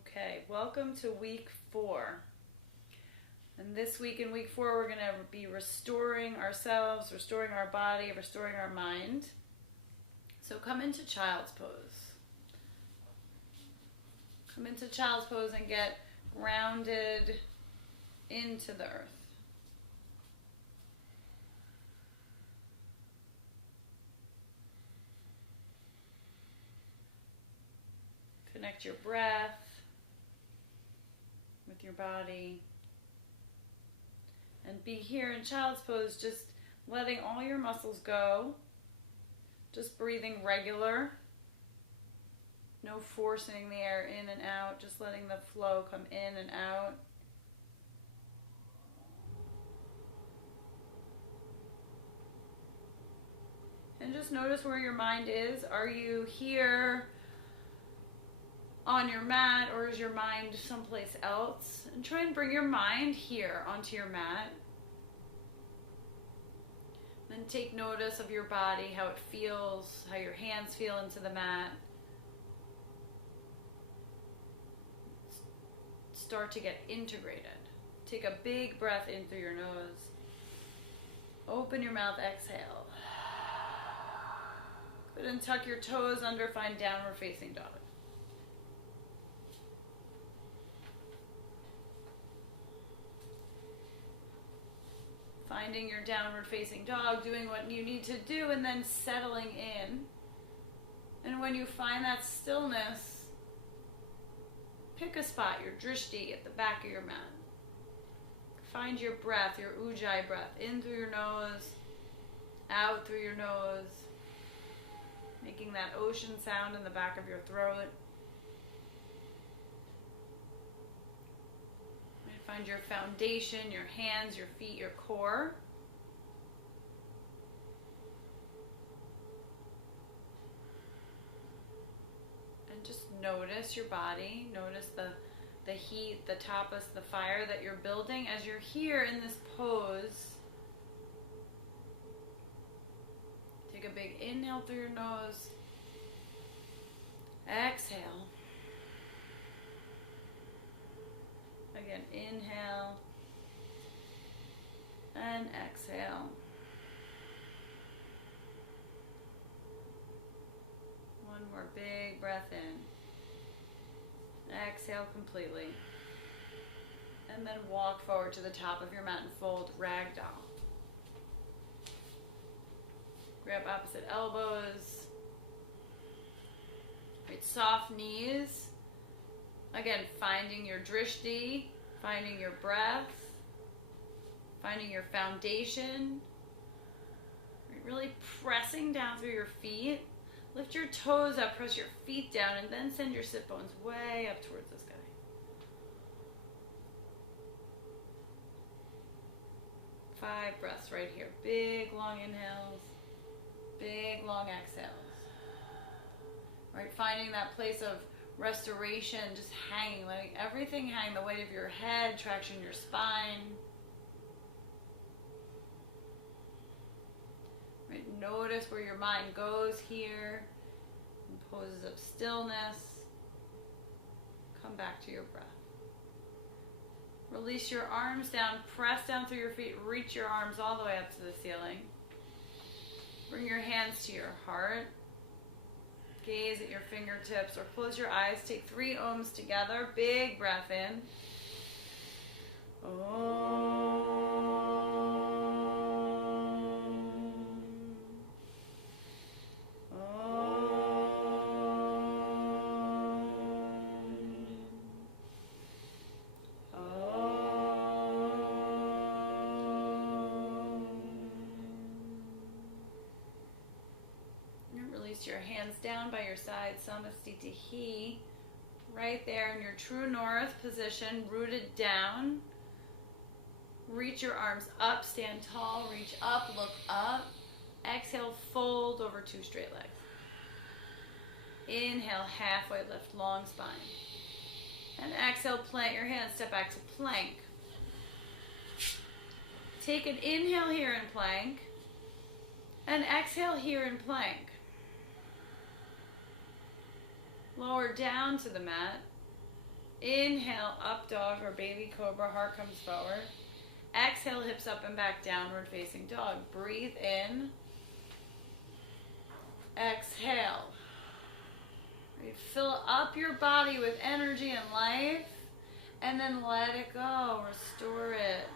Okay, welcome to week 4. And this week in week 4, we're going to be restoring ourselves, restoring our body, restoring our mind. So come into child's pose. Come into child's pose and get grounded into the earth. Connect your breath with your body. And be here in child's pose, just letting all your muscles go. Just breathing regular. No forcing the air in and out, just letting the flow come in and out. And just notice where your mind is. Are you here on your mat, or is your mind someplace else? And try and bring your mind here onto your mat. Then take notice of your body, how it feels, how your hands feel into the mat. Start to get integrated. Take a big breath in through your nose. Open your mouth, exhale. Good, and tuck your toes under, find downward facing dog. Finding your downward facing dog, doing what you need to do, and then settling in. And when you find that stillness, pick a spot, your drishti at the back of your mat. Find your breath, your ujjayi breath, in through your nose, out through your nose, making that ocean sound in the back of your throat. Find your foundation, your hands, your feet, your core. And just notice your body. Notice the heat, the tapas, the fire that you're building as you're here in this pose. Take a big inhale through your nose. Exhale. Again, inhale and exhale. One more big breath in. Exhale completely. And then walk forward to the top of your mat and fold ragdoll. Grab opposite elbows. Right, soft knees. Again, finding your drishti, finding your breath, finding your foundation. Really pressing down through your feet. Lift your toes up, press your feet down, and then send your sit bones way up towards the sky. Five breaths right here. Big, long inhales. Big, long exhales. Right, finding that place of restoration, just hanging, letting everything hang, the weight of your head, traction your spine. Right, notice where your mind goes here, in poses of stillness. Come back to your breath. Release your arms down, press down through your feet, reach your arms all the way up to the ceiling. Bring your hands to your heart. Gaze at your fingertips or close your eyes. Take 3 ohms together. Big breath in. Om. Your hands down by your side, Samastitihi, right there in your true north position, rooted down. Reach your arms up, stand tall, reach up, look up. Exhale, fold over 2 straight legs. Inhale, halfway lift, long spine. And exhale, plant your hands, step back to plank. Take an inhale here in plank, and exhale here in plank. Lower down to the mat. Inhale, up dog or baby cobra, heart comes forward. Exhale, hips up and back, downward facing dog. Breathe in. Exhale. Fill up your body with energy and life, and then let it go. Restore it.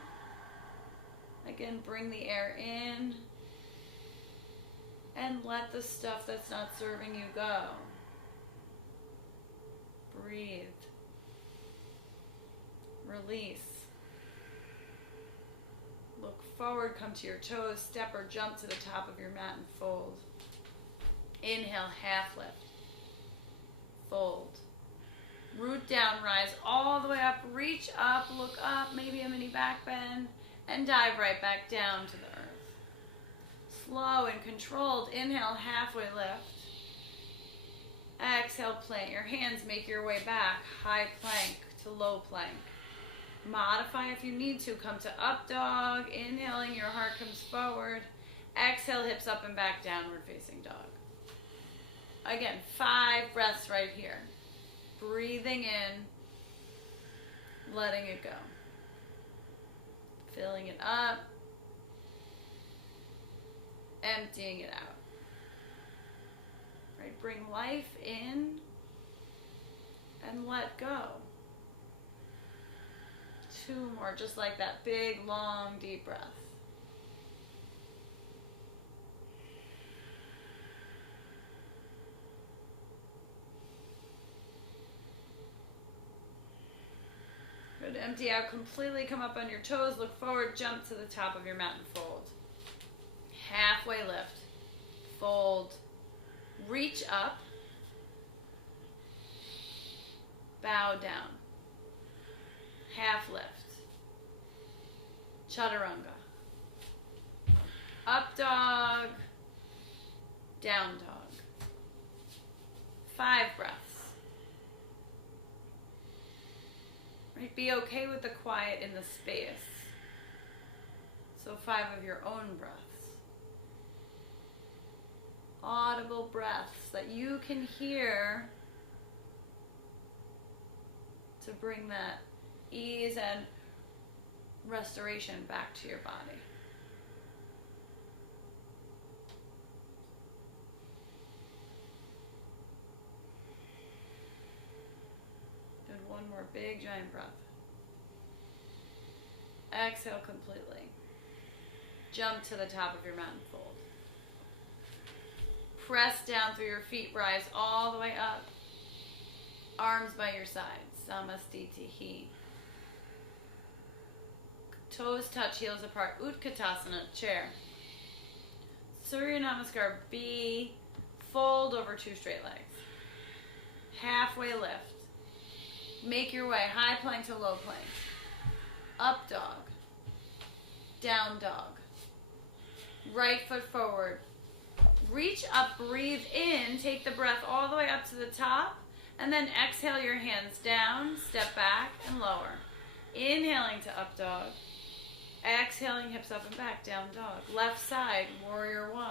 Again, bring the air in, and let the stuff that's not serving you go. Breathe. Release. Look forward, come to your toes, step or jump to the top of your mat and fold. Inhale, half lift. Fold. Root down, rise all the way up, reach up, look up, maybe a mini back bend, and dive right back down to the earth. Slow and controlled. Inhale, halfway lift. Exhale, plant your hands, make your way back. High plank to low plank. Modify if you need to. Come to up dog. Inhaling, your heart comes forward. Exhale, hips up and back, downward facing dog. Again, 5 breaths right here. Breathing in, letting it go. Filling it up, emptying it out. Right, bring life in and let go. 2 more, just like that. Big, long, deep breath. Good. Empty out completely. Come up on your toes. Look forward. Jump to the top of your mat and fold. Halfway lift. Fold. Reach up. Bow down. Half lift. Chaturanga. Up dog. Down dog. 5 breaths. Right, be okay with the quiet in the space. So 5 of your own breaths. Audible breaths that you can hear to bring that ease and restoration back to your body. Good, one more big giant breath. Exhale completely. Jump to the top of your mat and fold. Press down through your feet, rise all the way up. Arms by your sides, Samastitihi. Toes touch, heels apart, Utkatasana, chair. Surya Namaskar, B, fold over 2 straight legs. Halfway lift. Make your way, high plank to low plank. Up dog. Down dog. Right foot forward. Reach up, breathe in, take the breath all the way up to the top, and then exhale your hands down, step back, and lower. Inhaling to up dog. Exhaling, hips up and back, down dog. Left side, warrior 1.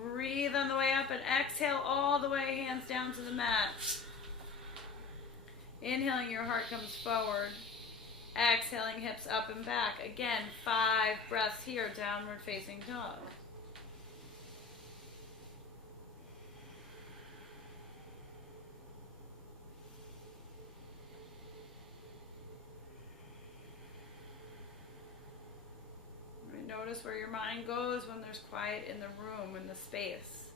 Breathe on the way up and exhale all the way, hands down to the mat. Inhaling, your heart comes forward. Exhaling, hips up and back. Again, 5 breaths here, downward facing dog. Notice where your mind goes when there's quiet in the room, in the space.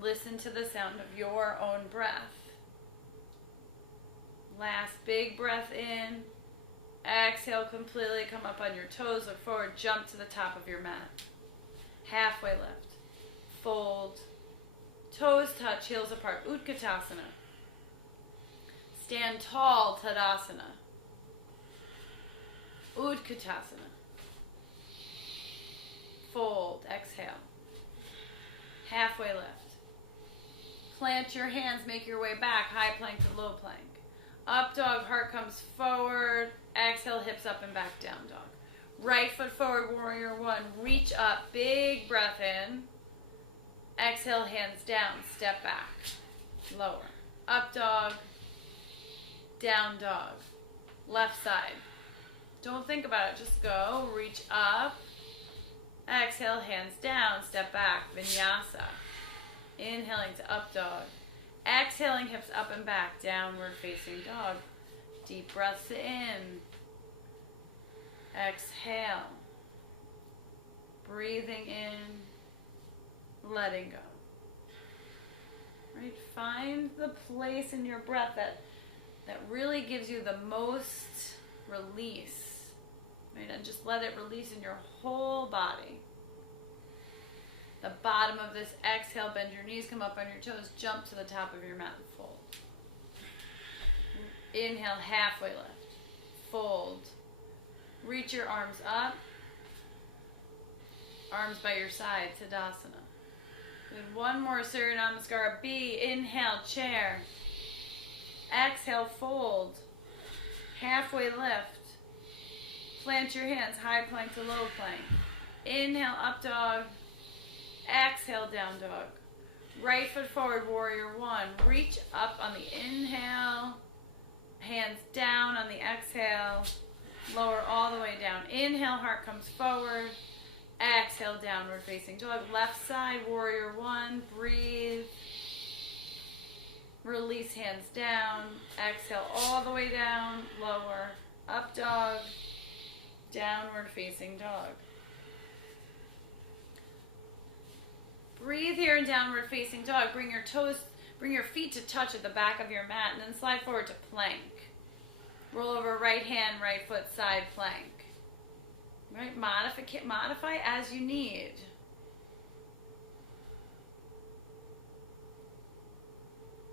Listen to the sound of your own breath. Last big breath in. Exhale completely, come up on your toes, look forward, jump to the top of your mat. Halfway lift. Fold. Toes touch, heels apart, Utkatasana. Stand tall, Tadasana. Utkatasana. Fold, exhale. Halfway lift. Plant your hands, make your way back, high plank to low plank. Up dog, heart comes forward. Exhale, hips up and back, down dog. Right foot forward, warrior 1. Reach up, big breath in. Exhale, hands down, step back. Lower. Up dog, down dog. Left side. Don't think about it. Just go. Reach up. Exhale, hands down. Step back. Vinyasa. Inhaling to up dog. Exhaling, hips up and back. Downward facing dog. Deep breaths in. Exhale. Breathing in. Letting go. Right? Find the place in your breath that really gives you the most release. Right? And just let it release in your whole body. The bottom of this exhale, bend your knees, come up on your toes, jump to the top of your mat and fold. Inhale, halfway lift. Fold. Reach your arms up. Arms by your side, Tadasana. Good. One more, Surya Namaskara. B. Inhale, chair. Exhale, fold. Halfway lift. Plant your hands, high plank to low plank. Inhale, up dog. Exhale, down dog. Right foot forward, warrior one. Reach up on the inhale. Hands down on the exhale. Lower all the way down. Inhale, heart comes forward. Exhale, downward facing dog. Left side, warrior one. Breathe. Release, hands down. Exhale all the way down. Lower. Up dog. Downward facing dog. Breathe here in downward facing dog. Bring your feet to touch at the back of your mat and then slide forward to plank. Roll over right hand, right foot, side plank. Right? Modify as you need.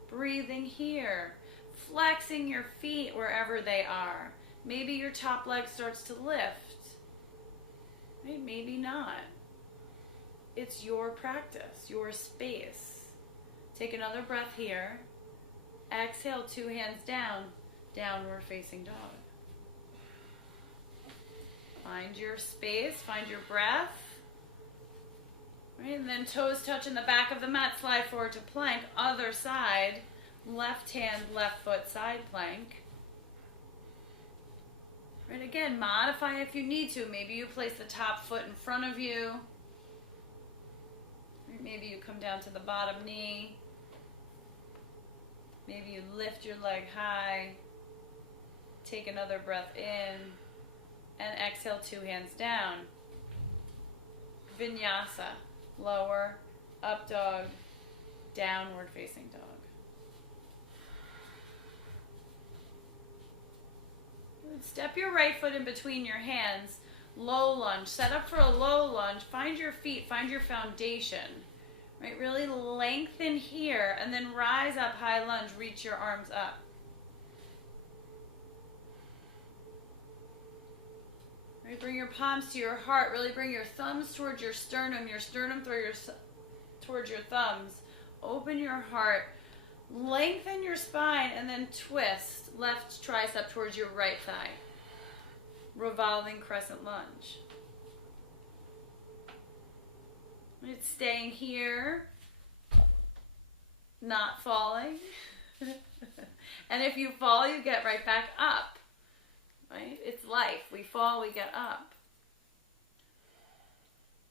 Breathing here. Flexing your feet wherever they are. Maybe your top leg starts to lift. Right? Maybe not. It's your practice, your space. Take another breath here. Exhale, two hands down, downward facing dog. Find your space, find your breath. Right, and then toes touch in the back of the mat, slide forward to plank. Other side, left hand, left foot, side plank. Right, again, modify if you need to. Maybe you place the top foot in front of you. Maybe you come down to the bottom knee. Maybe you lift your leg high. Take another breath in. And exhale, two hands down. Vinyasa. Lower, up dog, downward facing dog. Step your right foot in between your hands. Low lunge. Set up for a low lunge. Find your feet. Find your foundation. Right? Really lengthen here and then rise up, high lunge. Reach your arms up. Right? Bring your palms to your heart. Really bring your thumbs towards your sternum towards your thumbs. Open your heart. Lengthen your spine and then twist. Left tricep towards your right thigh. Revolving crescent lunge. It's staying here, not falling. And if you fall, you get right back up. Right? It's life. We fall, we get up.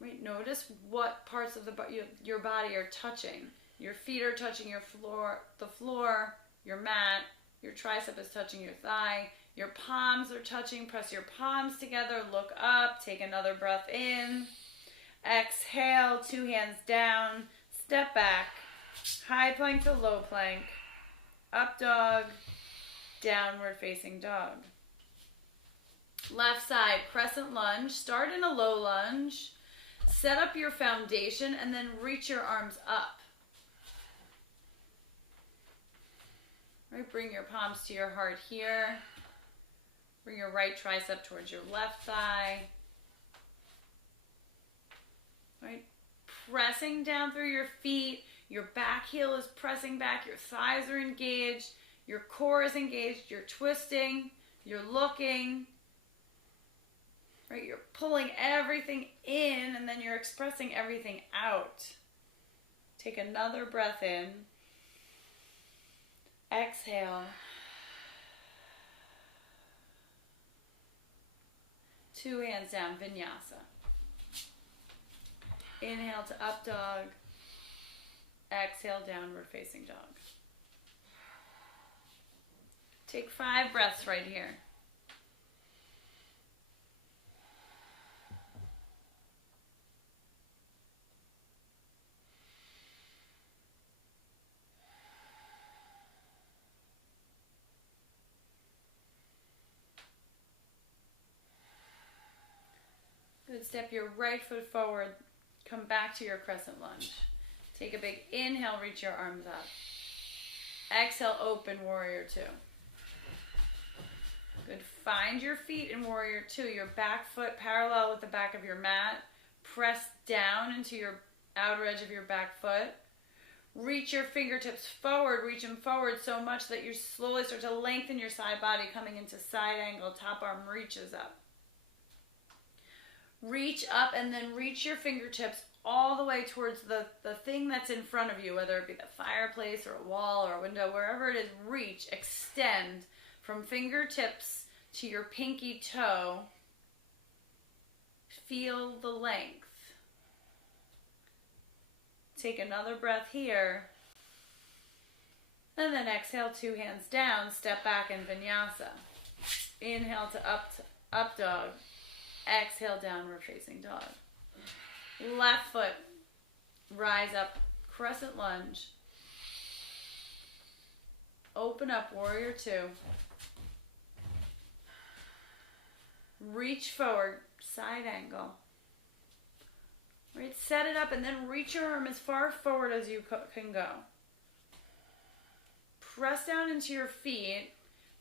Right? Notice what parts of your body are touching. Your feet are touching the floor, your mat. Your tricep is touching your thigh. Your palms are touching. Press your palms together. Look up. Take another breath in. Exhale. Two hands down. Step back. High plank to low plank. Up dog. Downward facing dog. Left side, crescent lunge. Start in a low lunge. Set up your foundation and then reach your arms up. Right, bring your palms to your heart here. Bring your right tricep towards your left thigh. Right, pressing down through your feet. Your back heel is pressing back. Your thighs are engaged. Your core is engaged. You're twisting. You're looking. Right, you're pulling everything in and then you're expressing everything out. Take another breath in. Exhale. 2 hands down, vinyasa. Inhale to up dog. Exhale, downward facing dog. Take 5 breaths right here. Good. Step your right foot forward. Come back to your crescent lunge. Take a big inhale, reach your arms up. Exhale, open warrior 2. Good. Find your feet in warrior 2. Your back foot parallel with the back of your mat. Press down into your outer edge of your back foot. Reach your fingertips forward. Reach them forward so much that you slowly start to lengthen your side body, coming into side angle. Top arm reaches up. Reach up and then reach your fingertips all the way towards the thing that's in front of you, whether it be the fireplace or a wall or a window, wherever it is. Reach, extend from fingertips to your pinky toe. Feel the length. Take another breath here. And then exhale, 2 hands down, step back in vinyasa. Inhale to up dog. Exhale, downward facing dog. Left foot, rise up, crescent lunge. Open up, warrior 2. Reach forward, side angle. Right, set it up and then reach your arm as far forward as you can go. Press down into your feet.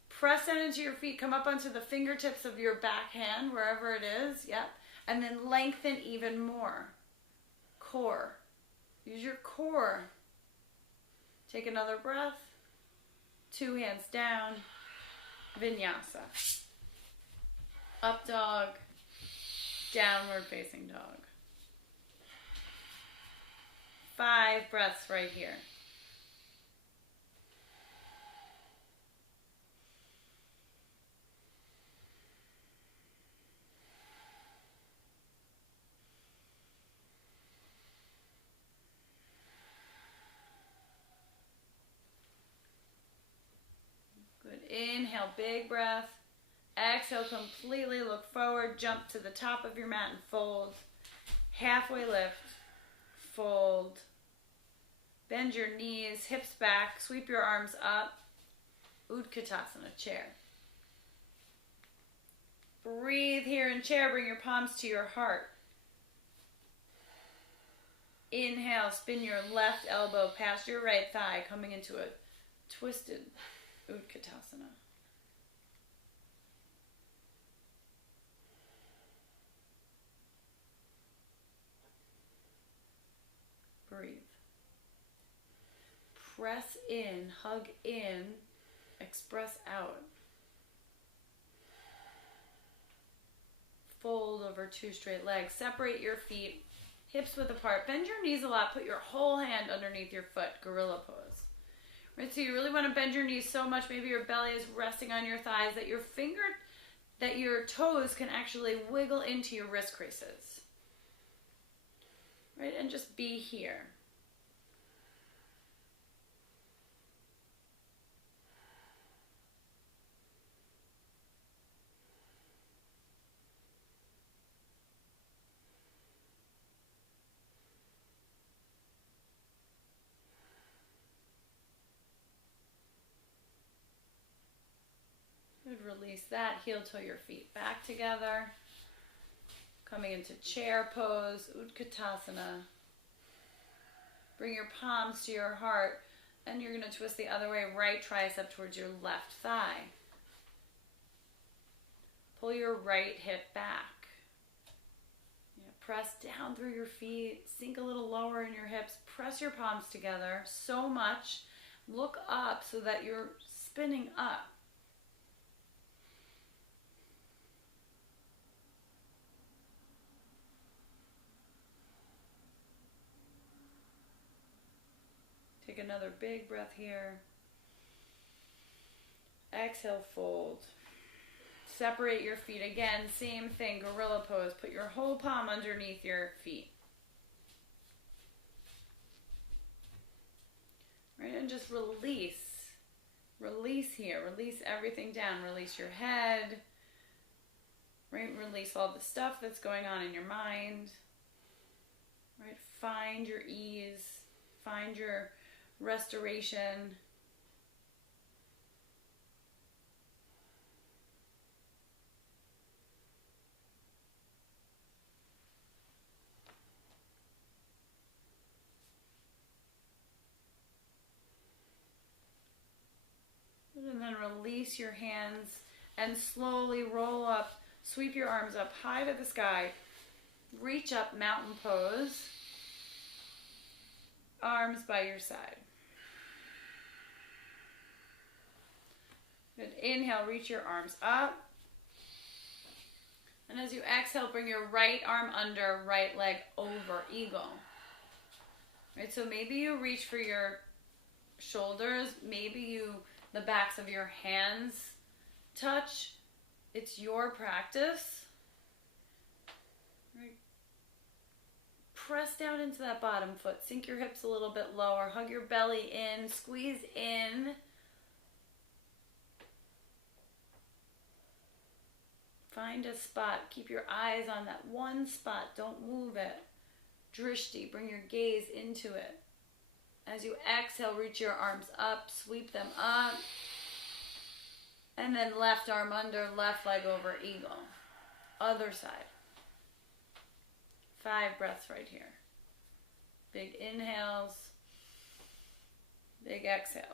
Press down into your feet. Come up onto the fingertips of your back hand, wherever it is. Yep. And then lengthen even more. Core. Use your core. Take another breath. 2 hands down. Vinyasa. Up dog. Downward facing dog. 5 breaths right here. Good. Inhale, big breath. Exhale, completely look forward. Jump to the top of your mat and fold. Halfway lift. Fold. Bend your knees, hips back. Sweep your arms up. Utkatasana, chair. Breathe here in chair. Bring your palms to your heart. Inhale, spin your left elbow past your right thigh, coming into a twisted Utkatasana. Breathe. Press in, hug in, express out. Fold over 2 straight legs. Separate your feet, hips width apart. Bend your knees a lot. Put your whole hand underneath your foot, gorilla pose. Right, so you really want to bend your knees so much, maybe your belly is resting on your thighs, that your toes can actually wiggle into your wrist creases. Right, and just be here. Good, release that, heel toe your feet back together. Coming into chair pose, Utkatasana. Bring your palms to your heart, and you're going to twist the other way, right tricep towards your left thigh. Pull your right hip back. Press down through your feet, sink a little lower in your hips, press your palms together so much. Look up so that you're spinning up. Take another big breath here. Exhale, fold. Separate your feet again, same thing, gorilla pose. Put your whole palm underneath your feet. Right, and just release. Release here. Release everything down. Release your head. Right, release all the stuff that's going on in your mind. Right, find your ease. Find your restoration. And then release your hands and slowly roll up. Sweep your arms up high to the sky. Reach up, mountain pose. Arms by your side. Good. Inhale, reach your arms up. And as you exhale, bring your right arm under, right leg over, eagle. Right, so maybe you reach for your shoulders, maybe the backs of your hands touch. It's your practice. Right. Press down into that bottom foot. Sink your hips a little bit lower. Hug your belly in. Squeeze in. Find a spot. Keep your eyes on that one spot. Don't move it. Drishti. Bring your gaze into it. As you exhale, reach your arms up. Sweep them up. And then left arm under, left leg over, eagle. Other side. 5 breaths right here. Big inhales. Big exhales.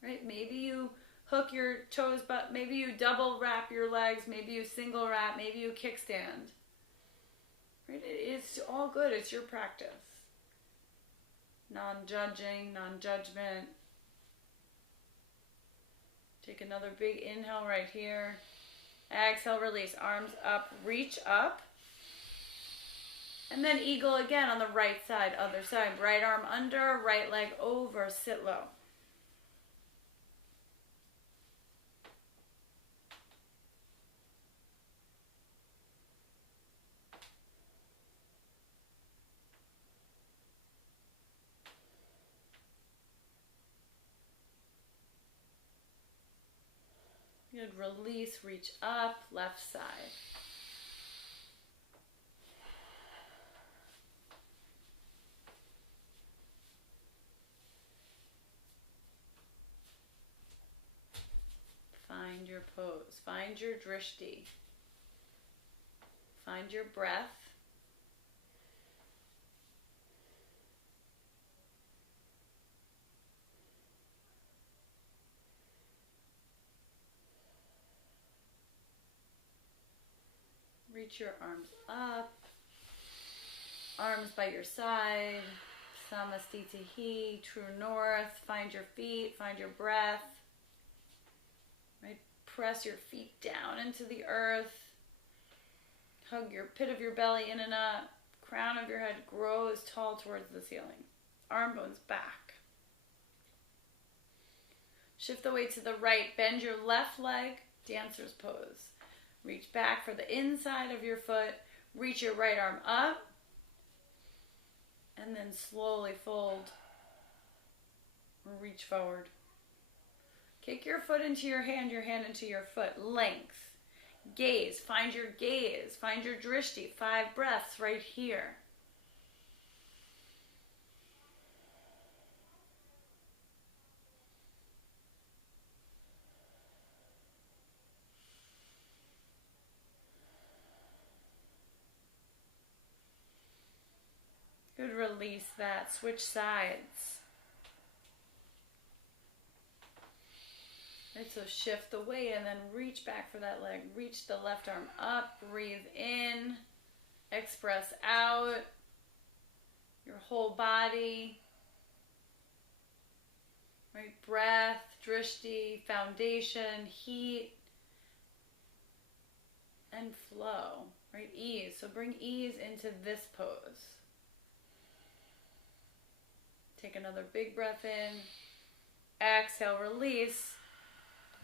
Right? Maybe you hook your toes, but maybe you double wrap your legs. Maybe you single wrap. Maybe you kickstand. Right? It's all good. It's your practice. Non-judging, non-judgment. Take another big inhale right here. Exhale, release. Arms up, reach up. And then eagle again on the right side, other side. Right arm under, right leg over, sit low. Good, release, reach up, left side. Find your pose, find your drishti. Find your breath. Reach your arms up, arms by your side, Samastitihi, true north, find your feet, find your breath, right? Press your feet down into the earth, hug your pit of your belly in and up, crown of your head grows tall towards the ceiling, arm bones back. Shift the weight to the right, bend your left leg, dancer's pose. Reach back for the inside of your foot. Reach your right arm up. And then slowly fold. Reach forward. Kick your foot into your hand into your foot. Length. Gaze. Find your gaze. Find your drishti. 5 breaths right here. Good, release that. Switch sides. Right, so shift the weight and then reach back for that leg. Reach the left arm up. Breathe in. Express out. Your whole body. Right, breath, drishti, foundation, heat, and flow. Right, ease. So bring ease into this pose. Take another big breath in. Exhale, release.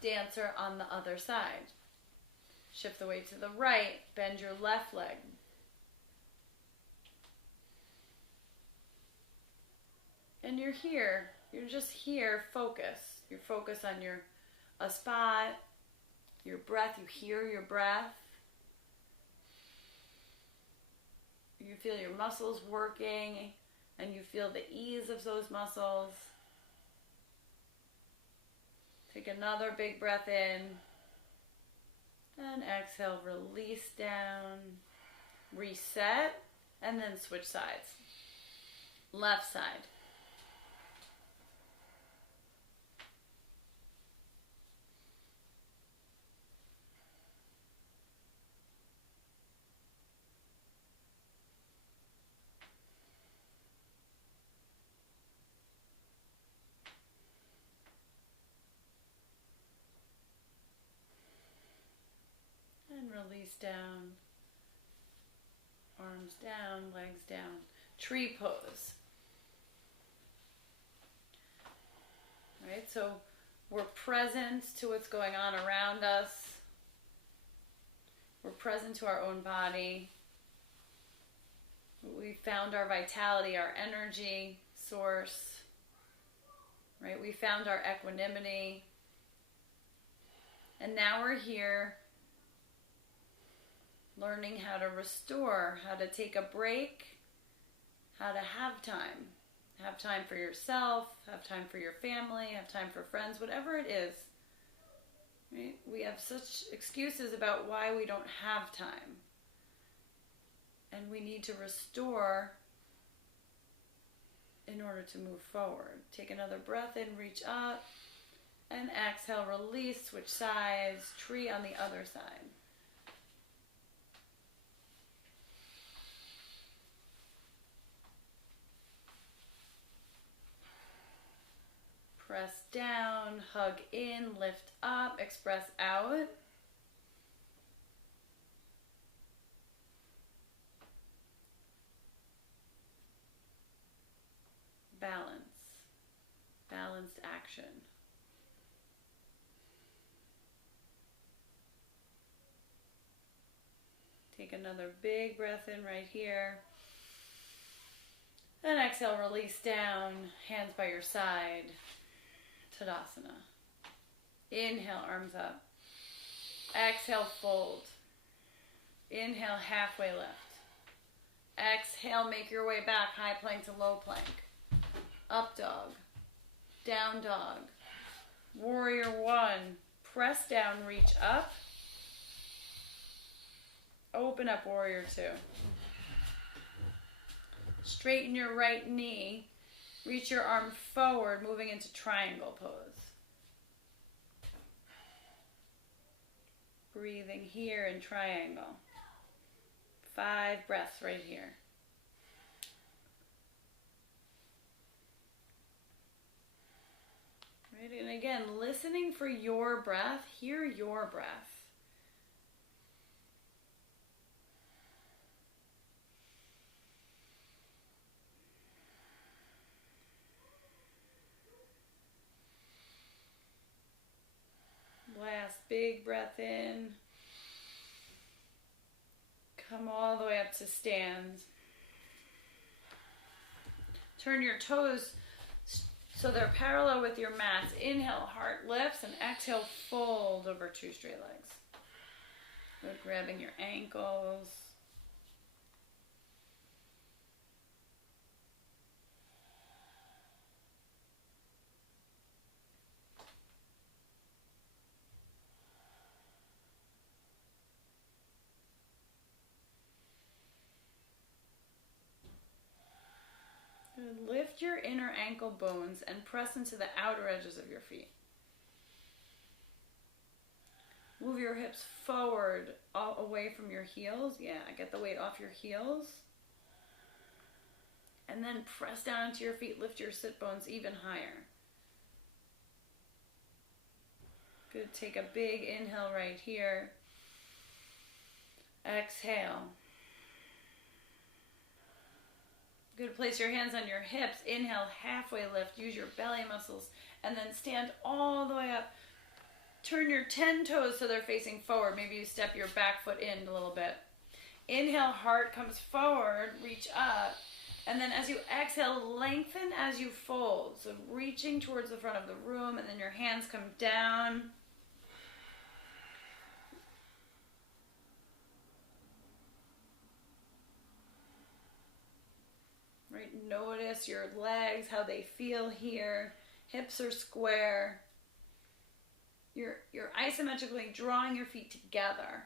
Dancer on the other side. Shift the weight to the right. Bend your left leg. And you're here. You're just here. Focus. You focus on a spot, your breath. You hear your breath. You feel your muscles working, and you feel the ease of those muscles. Take another big breath in. And exhale, release down. Reset, and then switch sides. Left side. And release down. Arms down, legs down. Tree pose. All right, so we're present to what's going on around us. We're present to our own body. We found our vitality, our energy source. Right? We found our equanimity. And now we're here learning how to restore, how to take a break, how to have time. Have time for yourself, have time for your family, have time for friends, whatever it is. Right? We have such excuses about why we don't have time. And we need to restore in order to move forward. Take another breath in, reach up, and exhale, release, switch sides, tree on the other side. Press down, hug in, lift up, express out. Balance. Balanced action. Take another big breath in right here. And exhale, release down, hands by your side. Tadasana. Inhale, arms up. Exhale, fold. Inhale, halfway lift. Exhale, make your way back, high plank to low plank. Up dog. Down dog. Warrior one. Press down, reach up. Open up, warrior two. Straighten your right knee. Reach your arm forward, moving into triangle pose. Breathing here in triangle. 5 breaths right here. Right, and again, listening for your breath, hear your breath. Last big breath in. Come all the way up to stand. Turn your toes so they're parallel with your mat. Inhale, heart lifts, and exhale, fold over 2 straight legs. Good, grabbing your ankles. Lift your inner ankle bones and press into the outer edges of your feet. Move your hips forward, away from your heels. Yeah, get the weight off your heels. And then press down into your feet. Lift your sit bones even higher. Good. Take a big inhale right here. Exhale. Good. Place your hands on your hips. Inhale, halfway lift. Use your belly muscles. And then stand all the way up. Turn your 10 toes so they're facing forward. Maybe you step your back foot in a little bit. Inhale, heart comes forward. Reach up. And then as you exhale, lengthen as you fold. So reaching towards the front of the room, and then your hands come down. Right, notice your legs, how they feel here. Hips are square. You're isometrically drawing your feet together.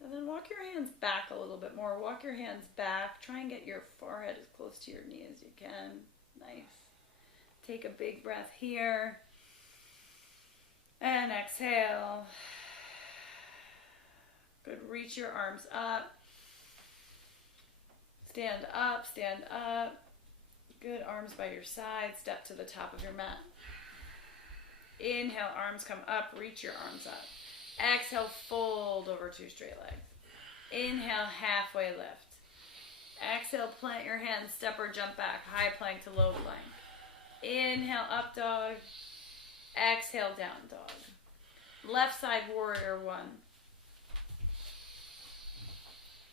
And then walk your hands back a little bit more. Walk your hands back. Try and get your forehead as close to your knee as you can. Nice. Take a big breath here. And exhale. Good. Reach your arms up. Stand up, stand up. Good. Arms by your side. Step to the top of your mat. Inhale, arms come up. Reach your arms up. Exhale, fold over two straight legs. Inhale, halfway lift. Exhale, plant your hands, step or jump back. High plank to low plank. Inhale, up dog. Exhale, down dog. Left side, warrior one.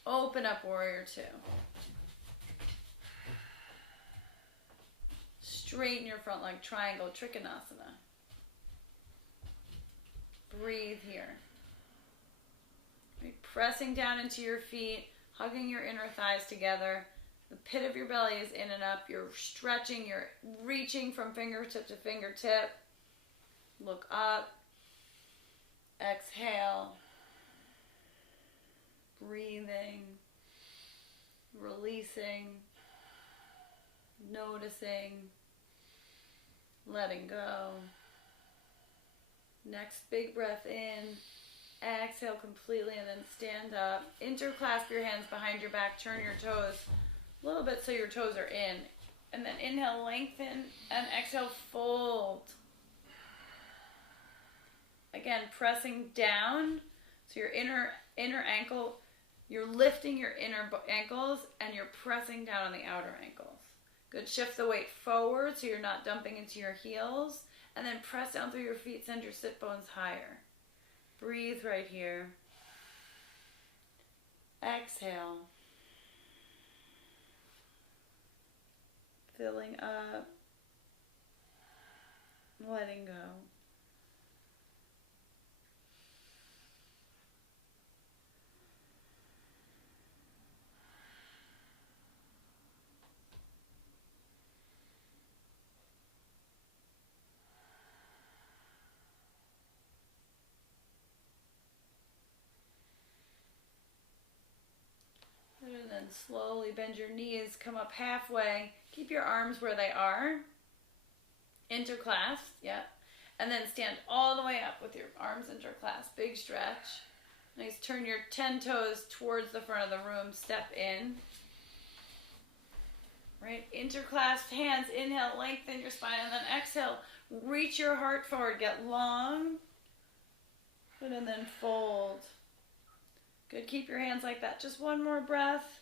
Open up, warrior two. Straighten your front leg, triangle, trikonasana. Breathe here. Right, pressing down into your feet, hugging your inner thighs together. The pit of your belly is in and up. You're stretching, you're reaching from fingertip to fingertip. Look up. Exhale. Breathing. Releasing. Noticing. Letting go. Next big breath in. Exhale completely and then stand up. Interclasp your hands behind your back. Turn your toes a little bit so your toes are in. And then inhale, lengthen, and exhale, fold. Again, pressing down. So your inner ankle, you're lifting your inner ankles and you're pressing down on the outer ankles. Good. Shift the weight forward so you're not dumping into your heels. And then press down through your feet, send your sit bones higher. Breathe right here. Exhale. Filling up. Letting go. And then slowly bend your knees, come up halfway. Keep your arms where they are. Interclasped, yeah. And then stand all the way up with your arms interclasped. Big stretch. Nice. Turn your 10 toes towards the front of the room. Step in. Right. Interclasped hands. Inhale, lengthen your spine. And then exhale, reach your heart forward. Get long. Good. And then fold. Good. Keep your hands like that. Just one more breath.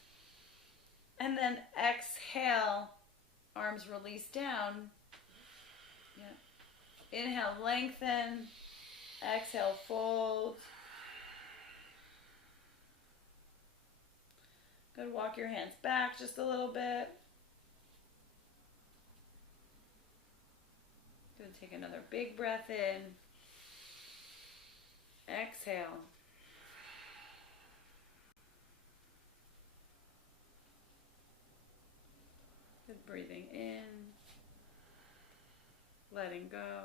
And then exhale. Arms release down. Yeah. Inhale, lengthen. Exhale, fold. Good. Walk your hands back just a little bit. Good. Take another big breath in. Exhale. Good. Breathing in. Letting go.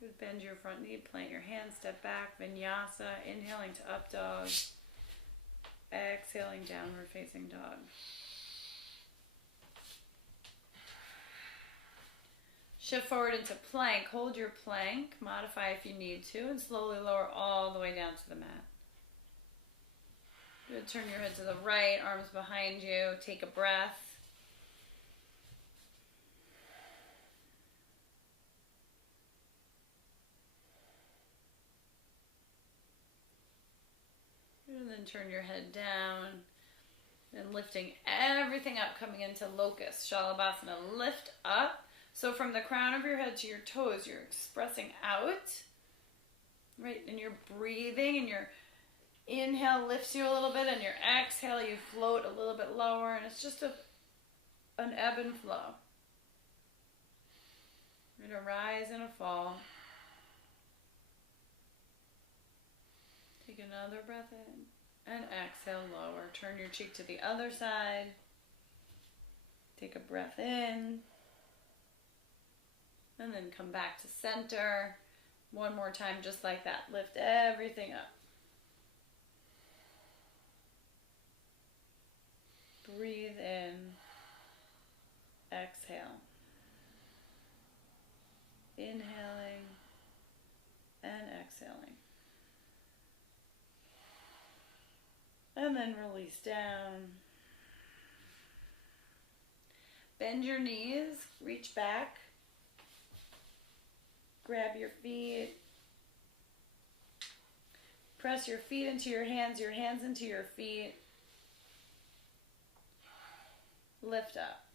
Good. Bend your front knee, plant your hands, step back, vinyasa, inhaling to up dog, exhaling downward facing dog. Shift forward into plank, hold your plank, modify if you need to, and slowly lower all the way down to the mat. Good. Turn your head to the right, arms behind you, take a breath. then turn your head down. And lifting everything up, coming into locust, Shalabhasana. Lift up. So from the crown of your head to your toes, you're expressing out. Right? And you're breathing, and your inhale lifts you a little bit, and your exhale, you float a little bit lower, and it's just an ebb and flow. And a rise and a fall. Take another breath in. And exhale, lower. Turn your cheek to the other side. Take a breath in. And then come back to center. One more time, just like that. Lift everything up. Breathe in. Exhale. Inhaling and exhaling. And then release down. Bend your knees, reach back. Grab your feet. Press your feet into your hands into your feet. Lift up.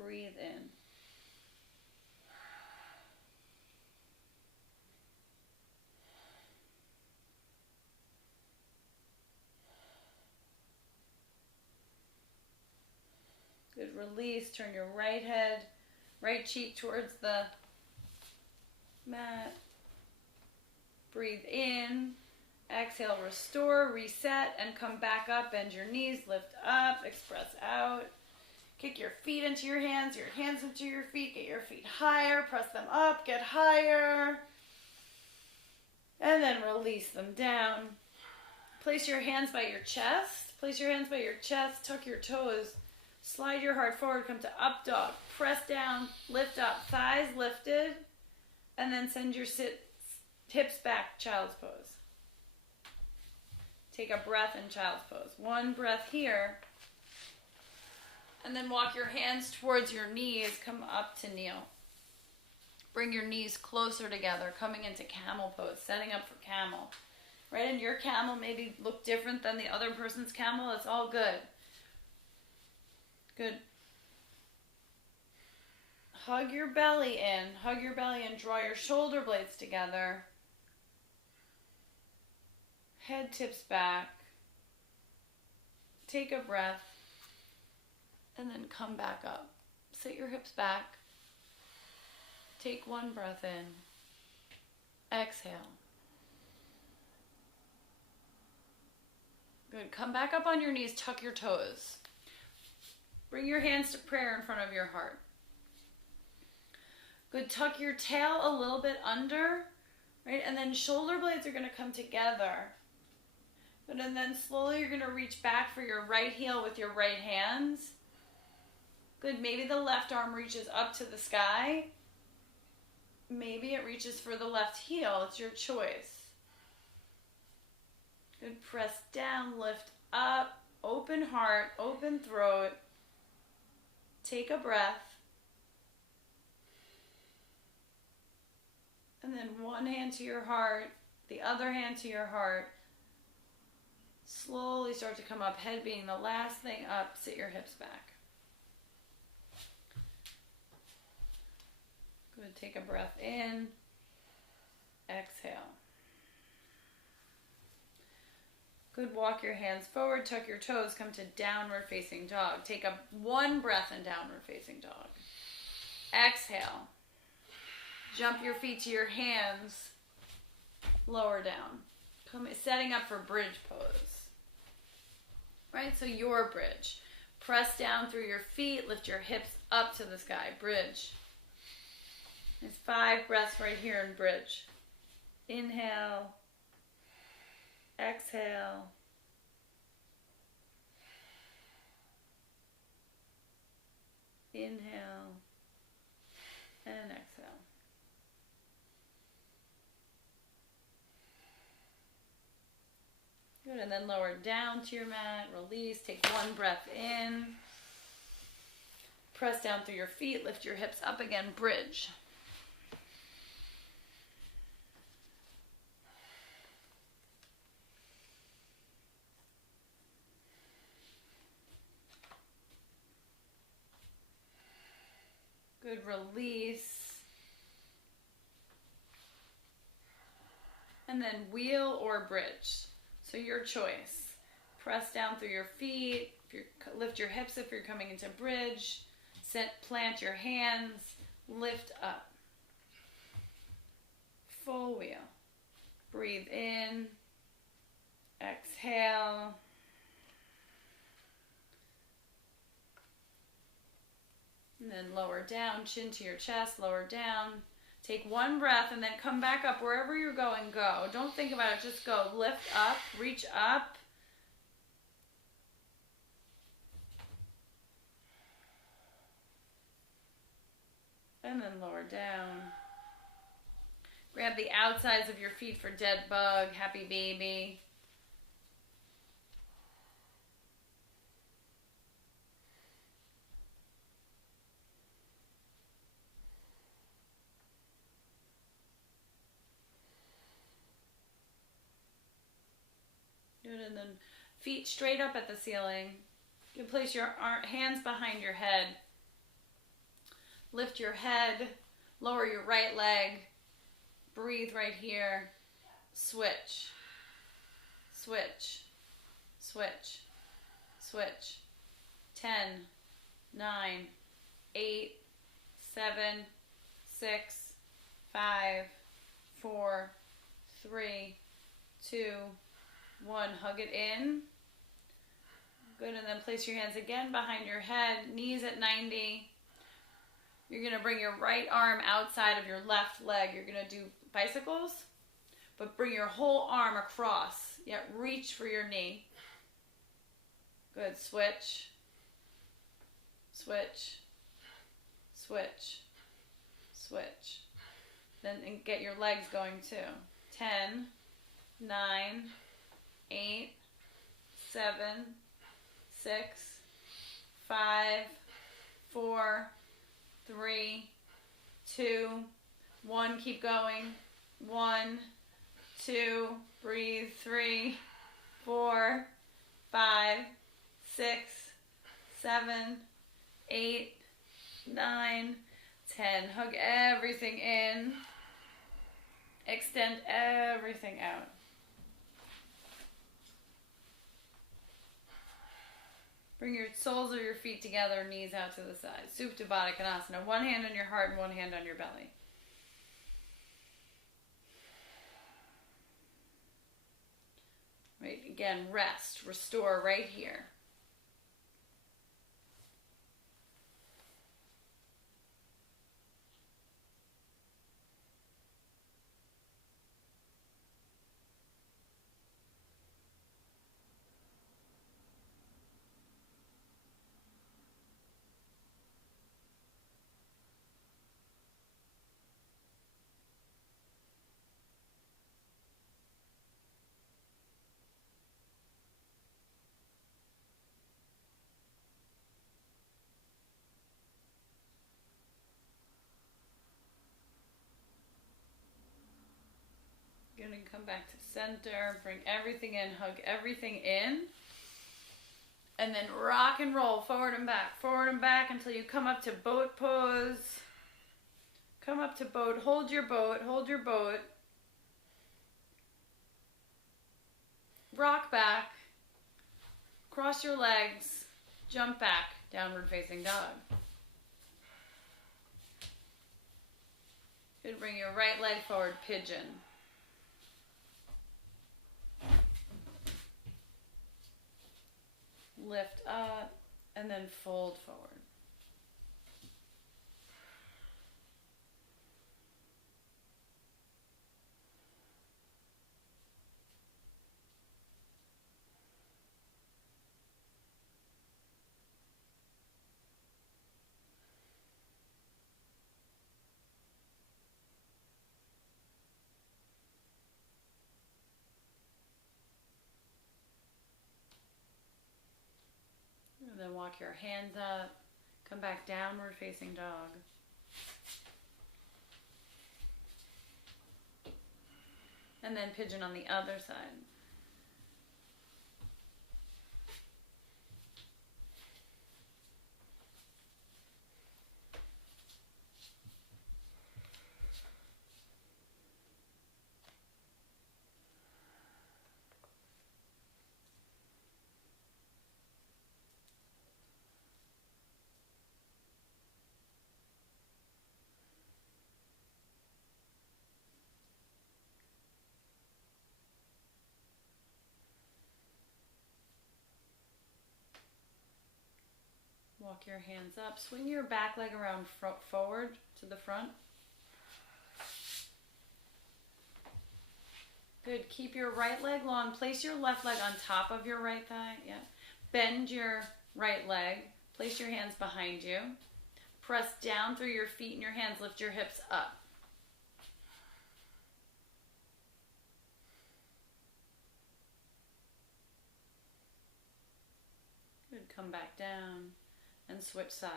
Breathe in. Good, release. Turn your right cheek towards the mat. Breathe in. Exhale, restore, reset, and come back up. Bend your knees, lift up, express out. Kick your feet into your hands into your feet. Get your feet higher, press them up, get higher. And then release them down. Place your hands by your chest. Tuck your toes. Slide your heart forward, come to up dog. Press down, lift up, thighs lifted. And then send your hips back, child's pose. Take a breath in child's pose. One breath here. And then walk your hands towards your knees. Come up to kneel. Bring your knees closer together, coming into camel pose, setting up for camel. Right? And your camel maybe look different than the other person's camel. It's all good. Good. Hug your belly in. Draw your shoulder blades together. Head tips back. Take a breath. And then come back up. Sit your hips back. Take one breath in. Exhale. Good. Come back up on your knees. Tuck your toes. Bring your hands to prayer in front of your heart. Good. Tuck your tail a little bit under. Right? And then shoulder blades are going to come together. Good. And then slowly you're going to reach back for your right heel with your right hands. Good. Maybe the left arm reaches up to the sky. Maybe it reaches for the left heel. It's your choice. Good. Press down, lift up, open heart, open throat. Take a breath. And then one hand to your heart, the other hand to your heart. Slowly start to come up, head being the last thing up. Sit your hips back. Good. Take a breath in. Exhale. Good. Walk your hands forward. Tuck your toes. Come to downward facing dog. Take one breath in downward facing dog. Exhale. Jump your feet to your hands. Lower down. Setting up for bridge pose. Right? So your bridge. Press down through your feet. Lift your hips up to the sky. Bridge. There's 5 breaths right here in bridge. Inhale. Exhale. Inhale. And exhale. Good. And then lower down to your mat. Release. Take one breath in. Press down through your feet. Lift your hips up again. Bridge. Good release. And then wheel or bridge. So your choice. Press down through your feet. Lift your hips if you're coming into bridge. Plant your hands. Lift up. Full wheel. Breathe in. Exhale. And then lower down, chin to your chest, lower down. Take one breath and then come back up. Wherever you're going, go. Don't think about it, just go. Lift up, reach up. And then lower down. Grab the outsides of your feet for dead bug, happy baby. Good, and then feet straight up at the ceiling. You can place your hands behind your head. Lift your head, lower your right leg. Breathe right here. Switch. Switch. Switch. Switch. 10, 9, 8, 7, 6, 5, 4, 3, 2, 1. Hug it in. Good, and then place your hands again behind your head, knees at 90. You're going to bring your right arm outside of your left leg. You're going to do bicycles, but bring your whole arm across, yet reach for your knee. Good, switch, switch, switch, switch. Then and get your legs going too. 10, 9, 8, 7, 6, 5, 4, 3, 2, 1. Keep going. 1, 2, breathe. 3, 4, 5, 6, 7, 8, 9, 10. Hug everything in. Extend everything out. Bring your soles of your feet together, knees out to the side. Supta Baddha Konasana. One hand on your heart and one hand on your belly. Right, again, rest, restore right here. Gonna come back to center, bring everything in, hug everything in, and then rock and roll forward and back until you come up to boat pose. Come up to boat, hold your boat, rock back, cross your legs, jump back, downward facing dog. Good, bring your right leg forward, pigeon. Lift up, and then fold forward. And then walk your hands up, come back downward facing dog. And then pigeon on the other side. Walk your hands up. Swing your back leg around forward to the front. Good. Keep your right leg long. Place your left leg on top of your right thigh. Yeah. Bend your right leg. Place your hands behind you. Press down through your feet and your hands. Lift your hips up. Good. Come back down and switch sides.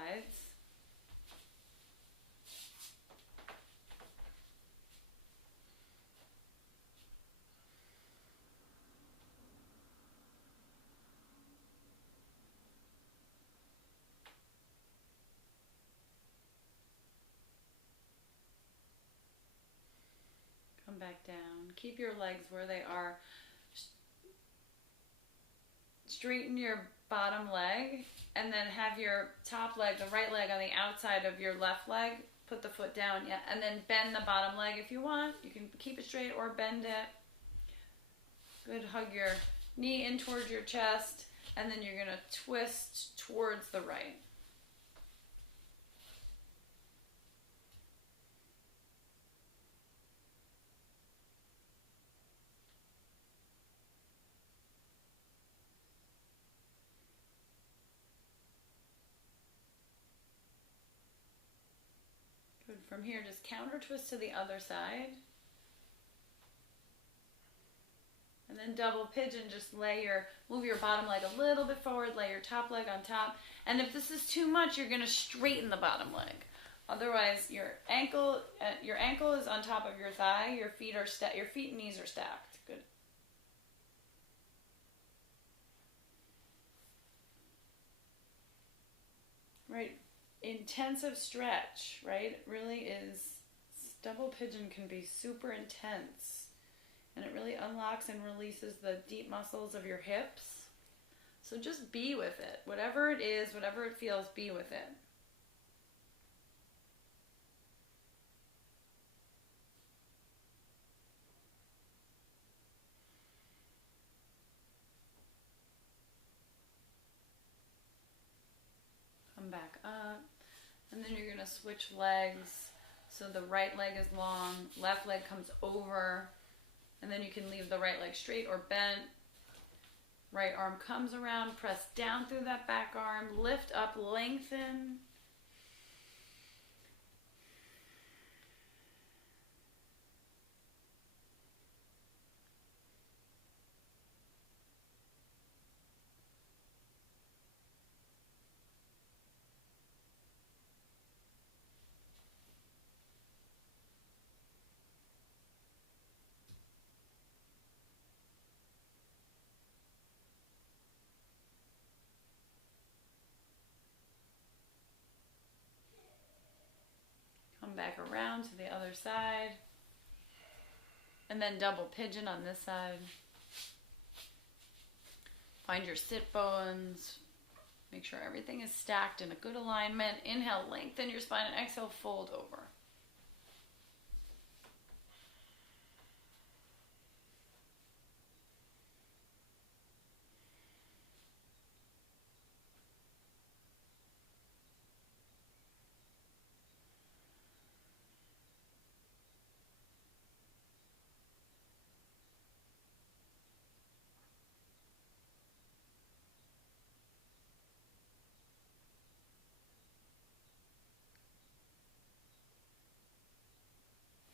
Come back down. Keep your legs where they are. Straighten your bottom leg and then have your top leg, the right leg, on the outside of your left leg. Put the foot down, yeah, and then bend the bottom leg if you want. You can keep it straight or bend it. Good. Hug your knee in towards your chest, and then you're going to twist towards the right. Good. From here, just counter twist to the other side. And then double pigeon, just move your bottom leg a little bit forward, lay your top leg on top. And if this is too much, you're going to straighten the bottom leg. Otherwise, your ankle is on top of your thigh, your feet and knees are stacked. Good. Right. Intensive stretch, right? It really is. Double pigeon can be super intense. And it really unlocks and releases the deep muscles of your hips. So just be with it. Whatever it is, whatever it feels, be with it. Come back up. And then you're going to switch legs. So the right leg is long, left leg comes over. And then you can leave the right leg straight or bent. Right arm comes around, press down through that back arm, lift up, lengthen. Back around to the other side, and then double pigeon on this side. Find your sit bones. Make sure everything is stacked in a good alignment. Inhale, lengthen your spine, and exhale, fold over.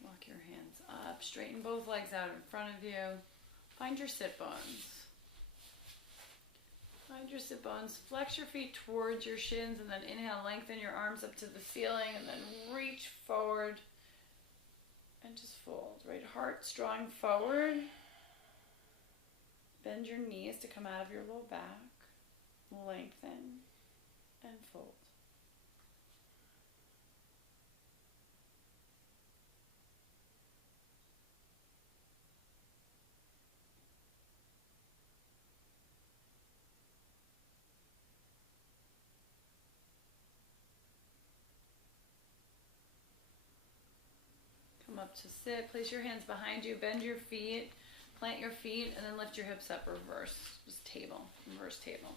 Walk your hands up, straighten both legs out in front of you. Find your sit bones. Find your sit bones. Flex your feet towards your shins, and then inhale, lengthen your arms up to the ceiling, and then reach forward and just fold. Right heart strong forward. Bend your knees to come out of your low back. Lengthen and fold. Up to sit. Place your hands behind you. Bend your feet. Plant your feet, and then lift your hips up. Reverse. Just table. Reverse table.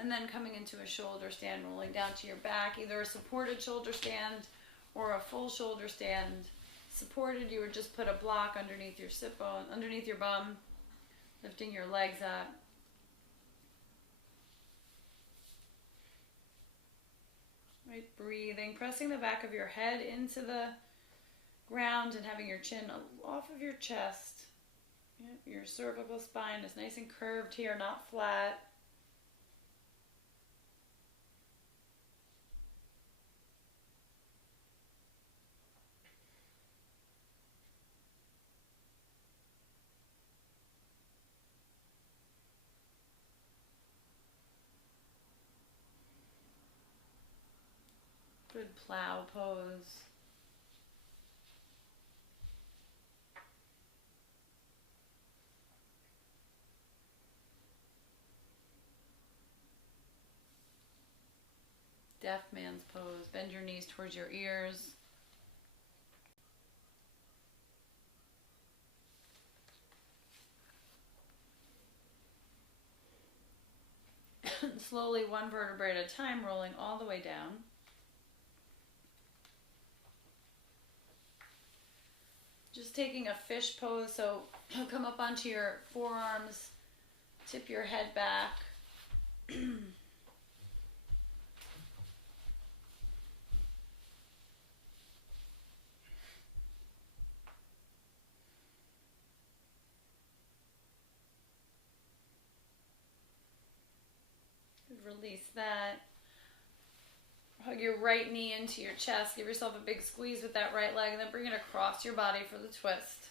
And then coming into a shoulder stand, rolling down to your back, either a supported shoulder stand or a full shoulder stand. Supported, you would just put a block underneath your sit bone, underneath your bum, lifting your legs up. Right, breathing, pressing the back of your head into the ground and having your chin off of your chest. Yep, your cervical spine is nice and curved here, not flat. Good plow pose. Deaf man's pose. Bend your knees towards your ears. Slowly, one vertebrae at a time, rolling all the way down. Just taking a fish pose, so come up onto your forearms, tip your head back. Release that. Hug your right knee into your chest. Give yourself a big squeeze with that right leg and then bring it across your body for the twist.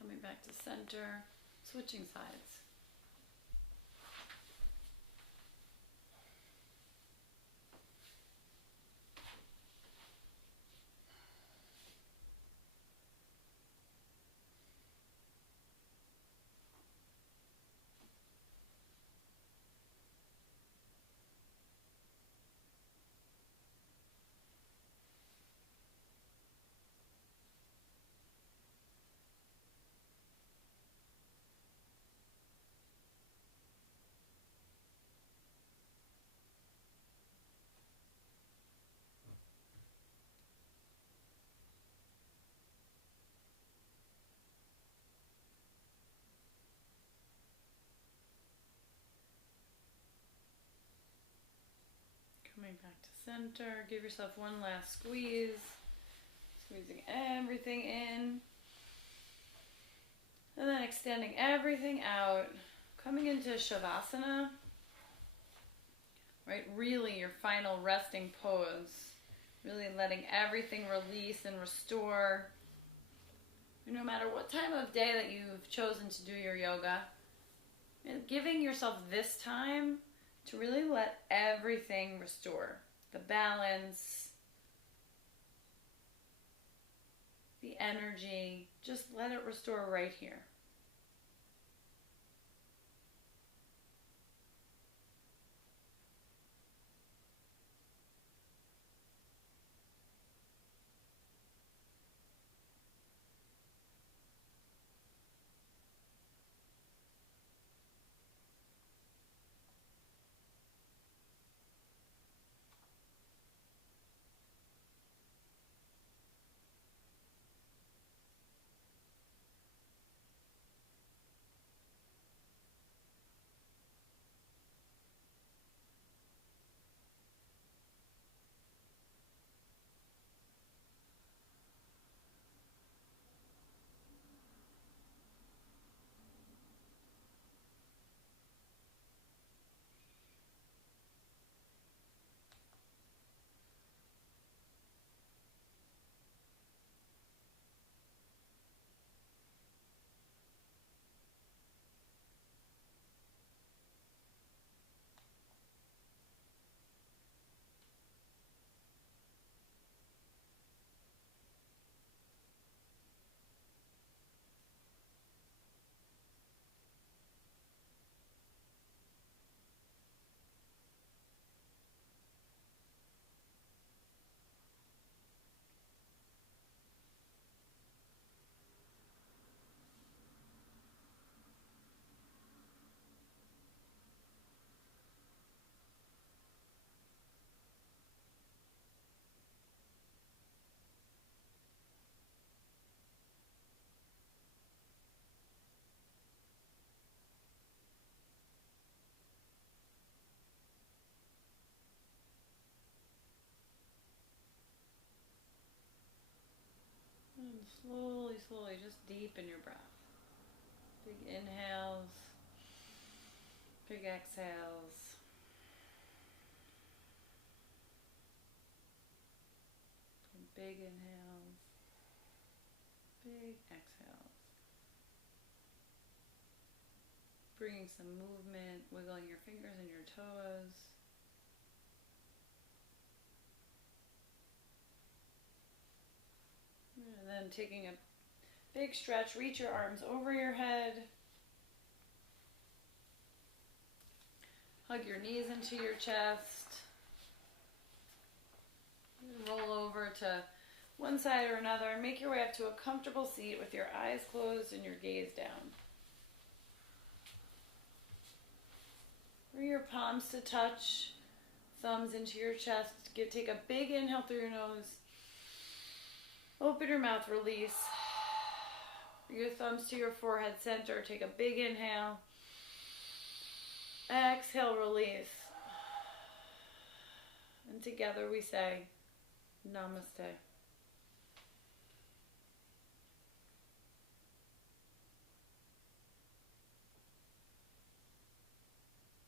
Coming back to center, switching sides. Coming back to center, give yourself one last squeeze, squeezing everything in, and then extending everything out, coming into Shavasana, right, really your final resting pose, really letting everything release and restore, no matter what time of day that you've chosen to do your yoga, and giving yourself this time to really let everything restore. The balance, the energy, just let it restore right here. Slowly, slowly, just deepen your breath. Big inhales, big exhales. And big inhales, big exhales. Bringing some movement, wiggling your fingers and your toes. And then taking a big stretch, reach your arms over your head. Hug your knees into your chest. Roll over to one side or another and make your way up to a comfortable seat with your eyes closed and your gaze down. Bring your palms to touch, thumbs into your chest. Take a big inhale through your nose. Open your mouth, release. Bring your thumbs to your forehead center. Take a big inhale. Exhale, release. And together we say, Namaste.